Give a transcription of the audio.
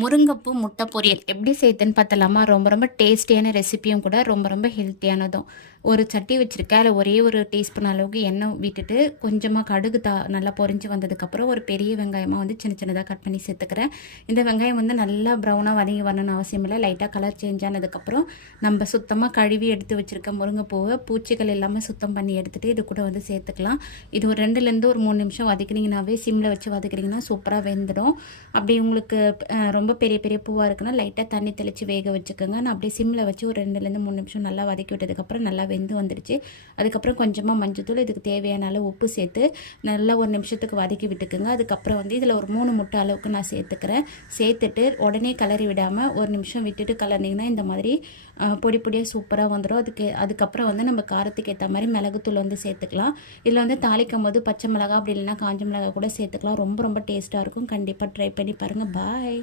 முருங்கைப்பூ முட்டை பொரியல் எப்படி செய்யுதுன்னு பார்த்தலாமா? ரொம்ப ரொம்ப டேஸ்டியான ரெசிபியும் கூட ரொம்ப ரொம்ப ஹெல்த்தியானதும் ஒரு சட்டி வச்சுருக்கேன். அதில் ஒரே ஒரு டீஸ்பூன் அளவுக்கு எண்ணெய் விட்டுட்டு கொஞ்சமாக கடுகு தா நல்லா பொரிஞ்சு வந்ததுக்கப்புறம் ஒரு பெரிய வெங்காயமாக வந்து சின்ன சின்னதாக கட் பண்ணி சேர்த்துக்கிறேன். இந்த வெங்காயம் வந்து நல்லா ப்ரௌனாக வதங்கி வரணும்னு அவசியம் இல்லை. லைட்டாக கலர் சேஞ்ச் ஆனதுக்கப்புறம் நம்ம சுத்தமாக கழுவி எடுத்து வச்சுருக்க முருங்கைப்பூவை பூச்சிகள் எல்லாமே சுத்தம் பண்ணி எடுத்துகிட்டு இது கூட வந்து சேர்த்துக்கலாம். இது ஒரு ரெண்டுலேருந்து ஒரு மூணு நிமிஷம் வதக்கினீங்கன்னாவே சிம்மில் வச்சு வதக்கிறீங்கன்னா சூப்பராக வெந்துடும். அப்படி உங்களுக்கு ரொம்ப பெரிய பெரிய பூவாக இருக்குன்னா லைட்டாக தண்ணி தெளித்து வேக வச்சுக்கோங்க. நான் அப்படியே சிம்மில் வச்சு ஒரு ரெண்டுலேருந்து மூணு நிமிஷம் நல்லா வதக்கி விட்டதுக்கப்புறம் நல்லா வெந்து வந்துடுச்சு அதுக்கப்புறம் கொஞ்சமாக மஞ்சத்தூள் இதுக்கு தேவையான அளவு உப்பு சேர்த்து நல்லா ஒரு நிமிஷத்துக்கு வதக்கி விட்டுக்குங்க. அதுக்கப்புறம் வந்து இதில் ஒரு மூணு முட்டை அளவுக்கு நான் சேர்த்துக்கிறேன். சேர்த்துட்டு உடனே கலரி விடாமல் ஒரு நிமிஷம் விட்டுட்டு கலர்னிங்கன்னா இந்த மாதிரி பொடி பொடியாக சூப்பராக வந்துடும் அதுக்கு அதுக்கப்புறம் வந்து நம்ம காரத்துக்கு ஏற்ற மாதிரி மிளகுத்தூள் வந்து சேர்த்துக்கலாம். இதில் வந்து தாளிக்கும் போது பச்சை மிளகா அப்படி இல்லைன்னா காஞ்ச மிளகா கூட சேர்த்துக்கலாம். ரொம்ப ரொம்ப டேஸ்ட்டாக இருக்கும். கண்டிப்பாக ட்ரை பண்ணி பாருங்கள் பாய்